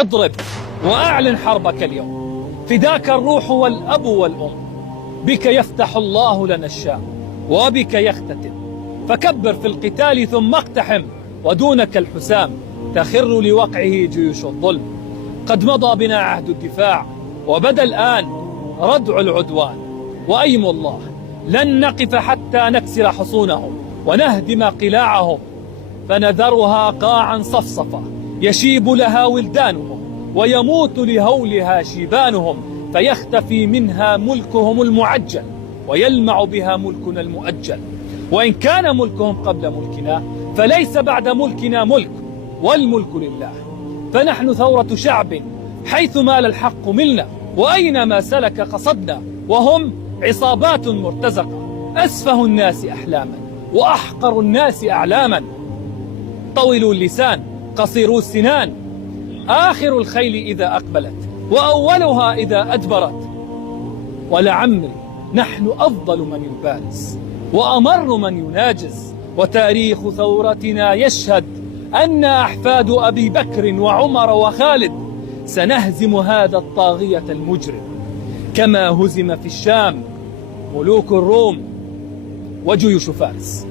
اضرب وأعلن حربك اليوم، فداك الروح والأب والأم، بك يفتح الله لنا الشام وبك يختتم، فكبر في القتال ثم اقتحم، ودونك الحسام تخر لوقعه جيوش الظلم. قد مضى بنا عهد الدفاع وبدا الآن ردع العدوان، وأيم الله لن نقف حتى نكسر حصونهم ونهدم قلاعهم، فنذرها قاعا صفصفا يشيب لها ولدانهم ويموت لهولها شيبانهم، فيختفي منها ملكهم المعجل ويلمع بها ملكنا المؤجل. وإن كان ملكهم قبل ملكنا فليس بعد ملكنا ملك، والملك لله. فنحن ثورة شعب حيث مال الحق ملنا، وأينما سلك قصدنا، وهم عصابات مرتزقة أسفه الناس أحلاما وأحقر الناس أعلاما، طويلوا اللسان قصيروا السنان، آخر الخيل إذا أقبلت وأولها إذا أدبرت، ولعمري نحن أفضل من يبارز وأمر من يناجز، وتاريخ ثورتنا يشهد أن أحفاد أبي بكر وعمر وخالد سنهزم هذا الطاغية المجرم، كما هزم في الشام ملوك الروم وجيوش فارس.